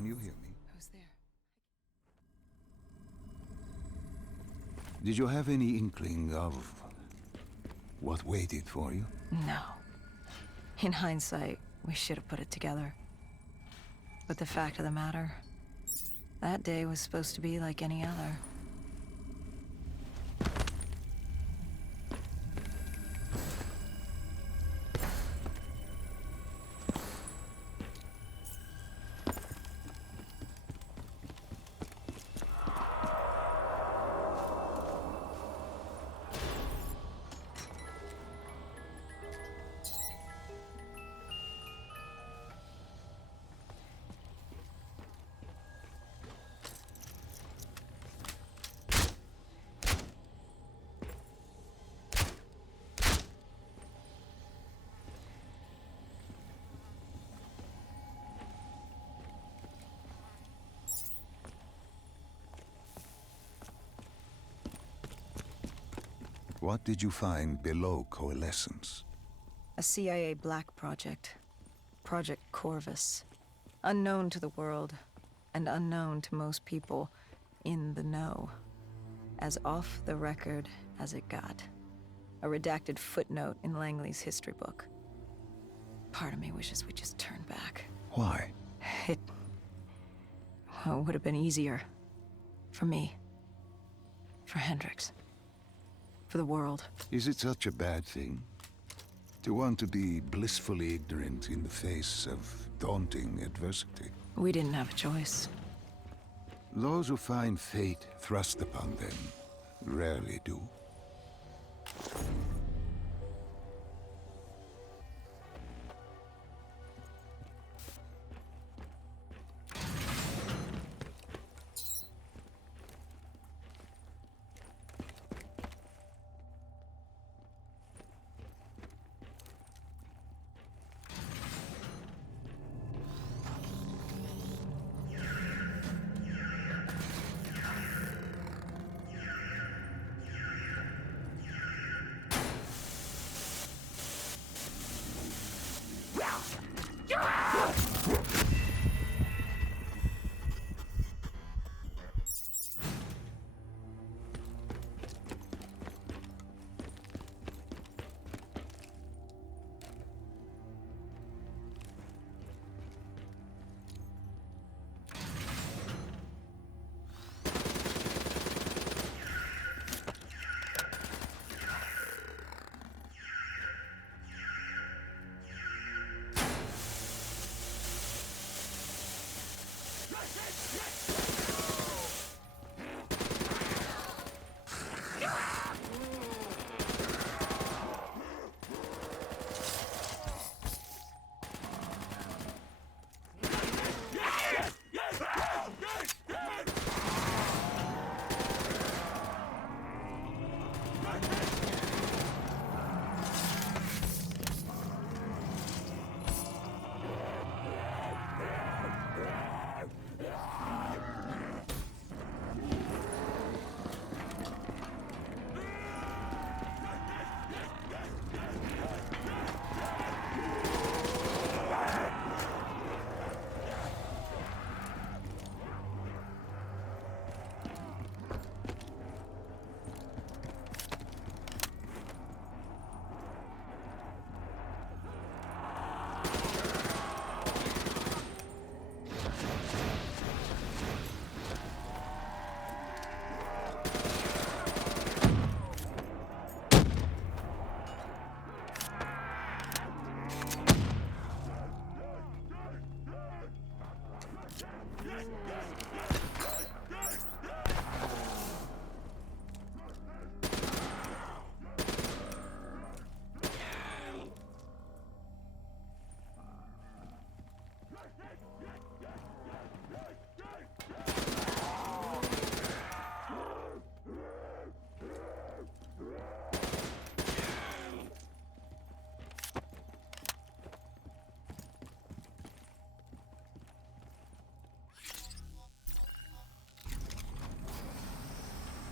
Can you hear me? Who's there? Did you have any inkling of what waited for you? No. In hindsight, we should have put it together. But the fact of the matter, that day was supposed to be like any other. What did you find below Coalescence? A CIA black project. Project Corvus. Unknown to the world, and unknown to most people in the know. As off the record as it got. A redacted footnote in Langley's history book. Part of me wishes we just turned back. Why? Well, it would have been easier. For me. For Hendricks. For the world. Is it such a bad thing? To want to be blissfully ignorant in the face of daunting adversity? We didn't have a choice. Those who find fate thrust upon them rarely do.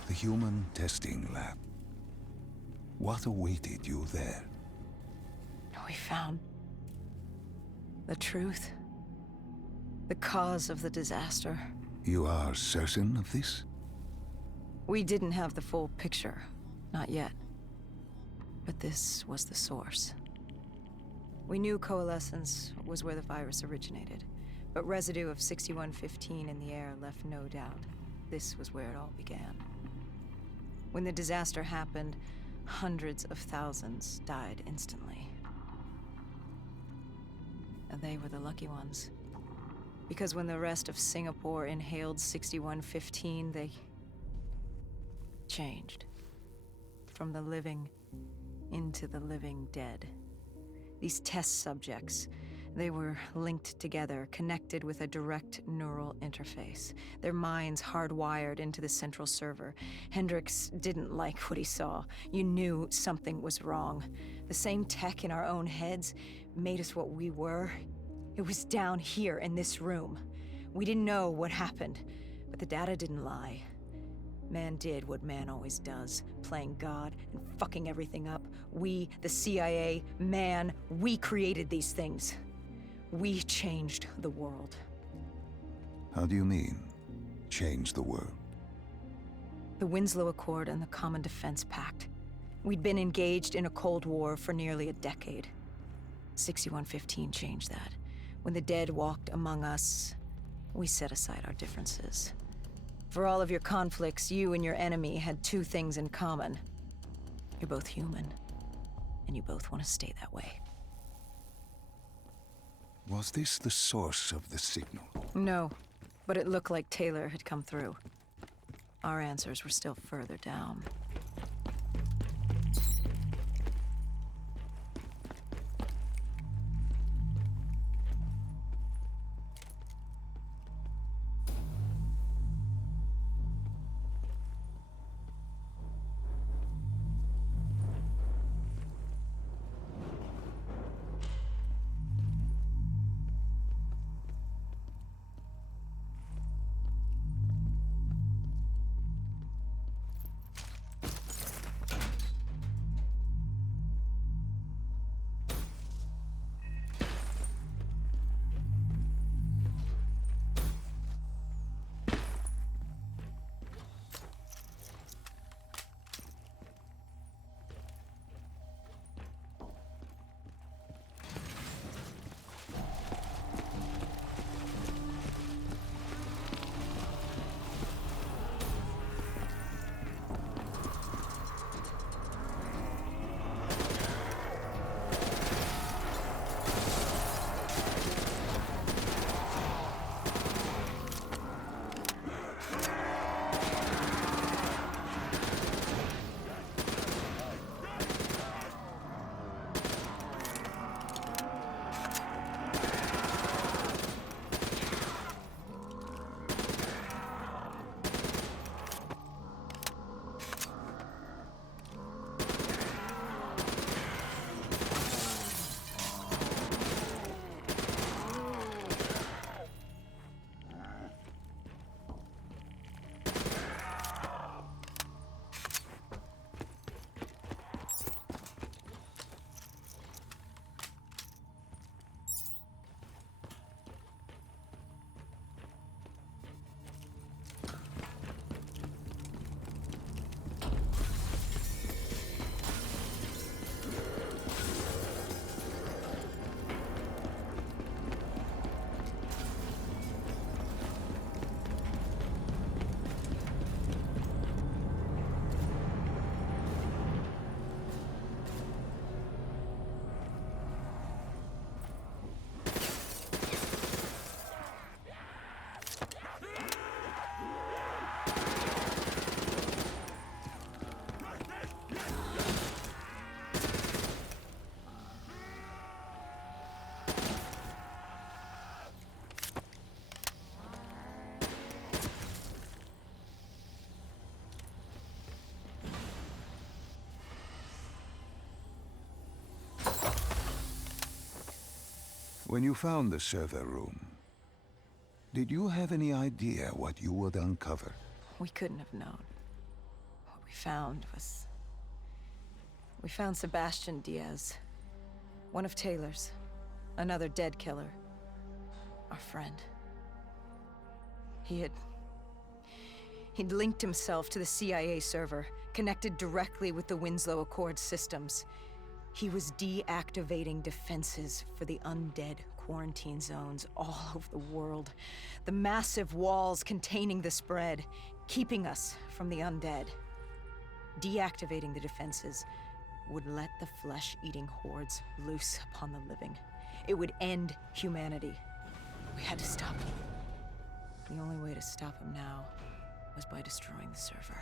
The human testing lab. What awaited you there? We found the truth. The cause of the disaster. You are certain of this? We didn't have the full picture. Not yet. But this was the source. We knew coalescence was where the virus originated, but residue of 6115 in the air left no doubt. This was where it all began. When the disaster happened, hundreds of thousands died instantly. And they were the lucky ones. Because when the rest of Singapore inhaled 6115, they changed. From the living into the living dead. These test subjects, they were linked together, connected with a direct neural interface. Their minds hardwired into the central server. Hendricks didn't like what he saw. You knew something was wrong. The same tech in our own heads made us what we were. It was down here in this room. We didn't know what happened, but the data didn't lie. Man did what man always does, playing God and fucking everything up. We, the CIA, man, we created these things. We changed the world. How do you mean, change the world? The Winslow Accord and the Common Defense Pact. We'd been engaged in a Cold War for nearly a decade. 6115 changed that. When the dead walked among us, we set aside our differences. For all of your conflicts, you and your enemy had two things in common. You're both human, and you both want to stay that way. Was this the source of the signal? No, but it looked like Taylor had come through. Our answers were still further down. When you found the server room, did you have any idea what you would uncover? We couldn't have known. What we found was... We found Sebastian Diaz. One of Taylor's. Another dead killer. Our friend. He'd linked himself to the CIA server, connected directly with the Winslow Accord systems. He was deactivating defenses for the undead quarantine zones all over the world. The massive walls containing the spread, keeping us from the undead. Deactivating the defenses would let the flesh-eating hordes loose upon the living. It would end humanity. We had to stop him. The only way to stop him now was by destroying the server.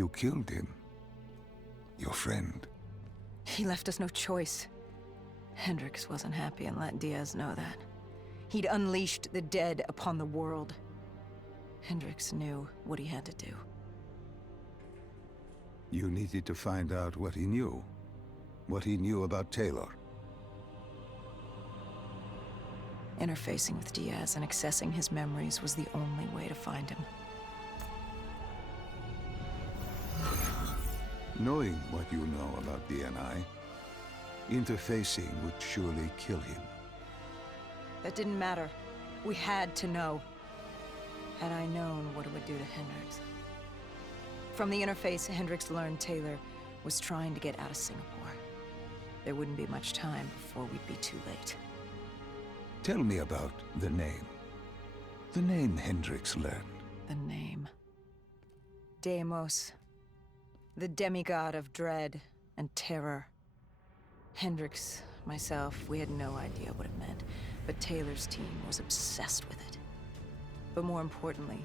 You killed him. Your friend. He left us no choice. Hendricks wasn't happy and let Diaz know that. He'd unleashed the dead upon the world. Hendricks knew what he had to do. You needed to find out what he knew. What he knew about Taylor. Interfacing with Diaz and accessing his memories was the only way to find him. Knowing what you know about DNI, interfacing would surely kill him. That didn't matter. We had to know. Had I known what it would do to Hendricks. From the interface, Hendricks learned Taylor was trying to get out of Singapore. There wouldn't be much time before we'd be too late. Tell me about the name. The name Hendricks learned. The name. Deimos. The demigod of dread and terror. Hendricks, myself, we had no idea what it meant, but Taylor's team was obsessed with it. But more importantly,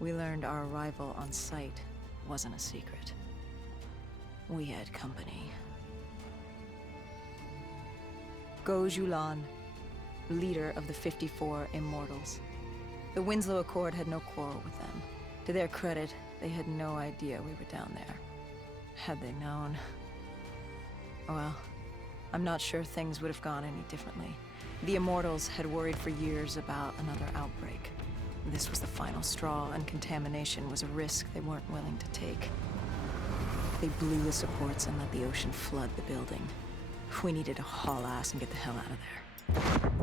we learned our arrival on site wasn't a secret. We had company. Go Julan, leader of the 54 Immortals. The Winslow Accord had no quarrel with them. To their credit, they had no idea we were down there. Had they known... well, I'm not sure things would have gone any differently. The Immortals had worried for years about another outbreak. This was the final straw, and contamination was a risk they weren't willing to take. They blew the supports and let the ocean flood the building. We needed to haul ass and get the hell out of there.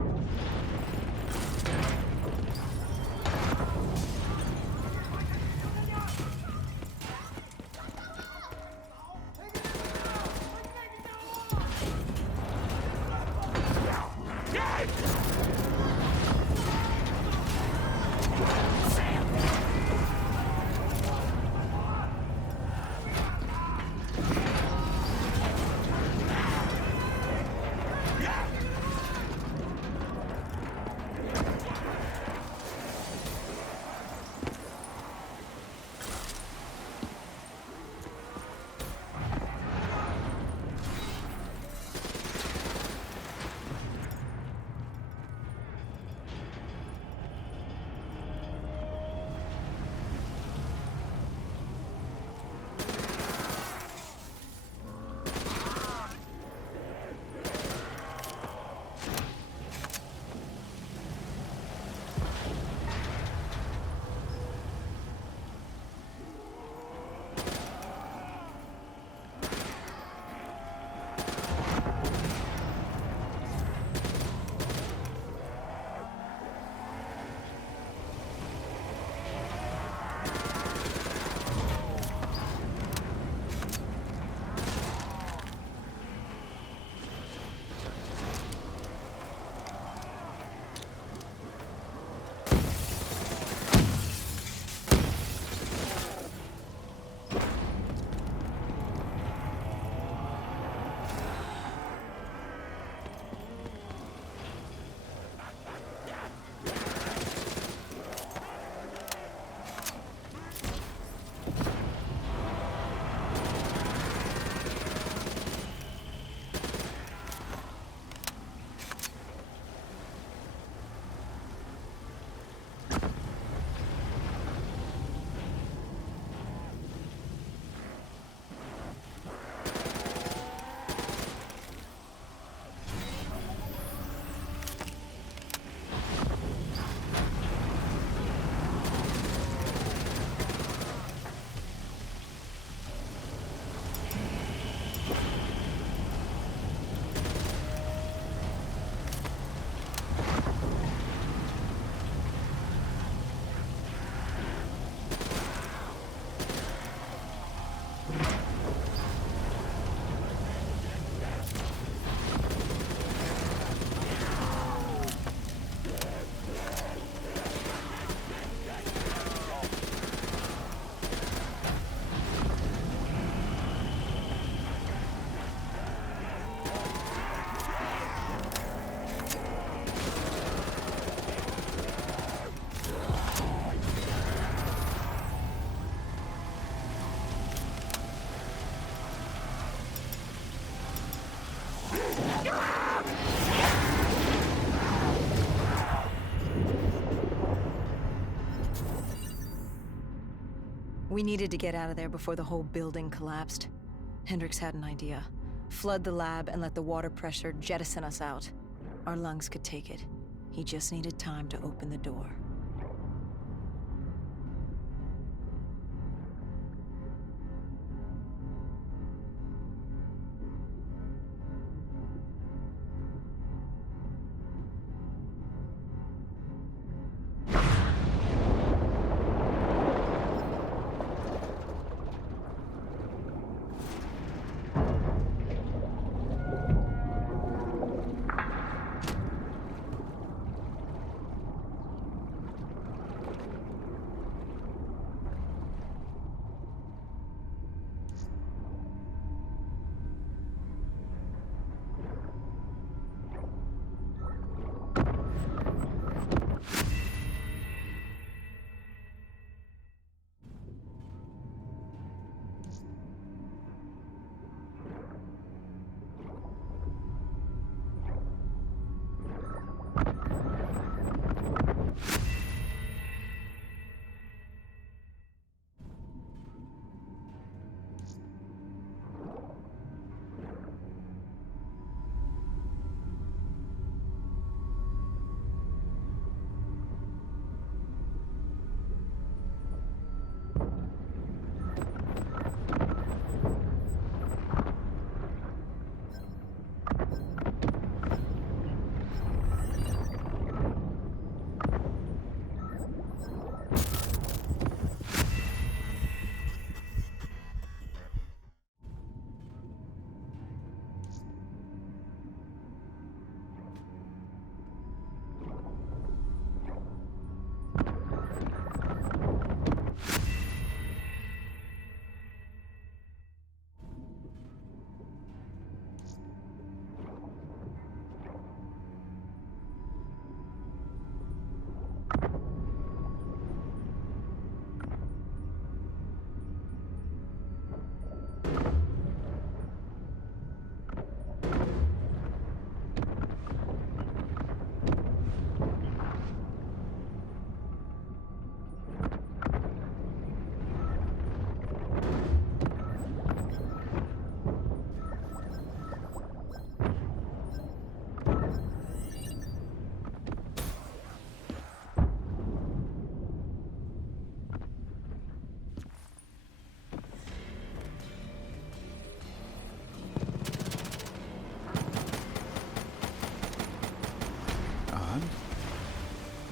We needed to get out of there before the whole building collapsed. Hendricks had an idea. Flood the lab and let the water pressure jettison us out. Our lungs could take it. He just needed time to open the door.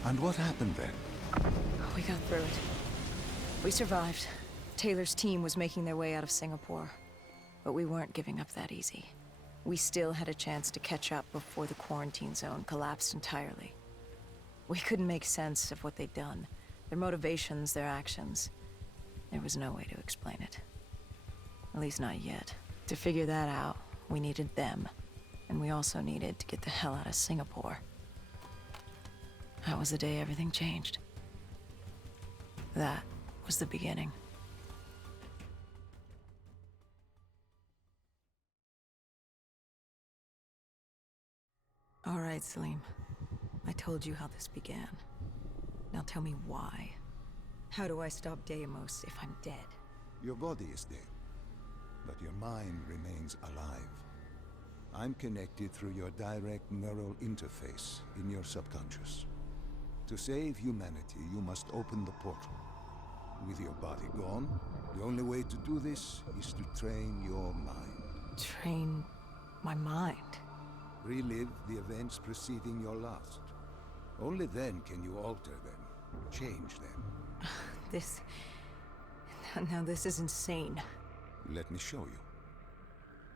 And what happened then? We got through it. We survived. Taylor's team was making their way out of Singapore. But we weren't giving up that easy. We still had a chance to catch up before the quarantine zone collapsed entirely. We couldn't make sense of what they'd done. Their motivations, their actions. There was no way to explain it. At least not yet. To figure that out, we needed them. And we also needed to get the hell out of Singapore. That was the day everything changed. That was the beginning. All right, Salim. I told you how this began. Now tell me why. How do I stop Deimos if I'm dead? Your body is dead, but your mind remains alive. I'm connected through your direct neural interface in your subconscious. To save humanity, you must open the portal. With your body gone, the only way to do this is to train your mind. Train my mind? Relive the events preceding your last. Only then can you alter them, change them. This... Now this is insane. Let me show you.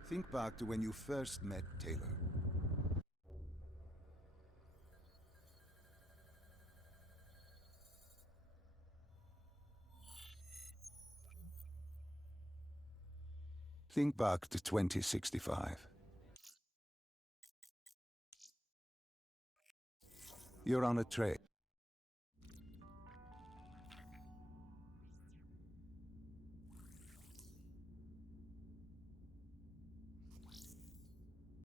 Think back to when you first met Taylor. Think back to 2065. You're on a train.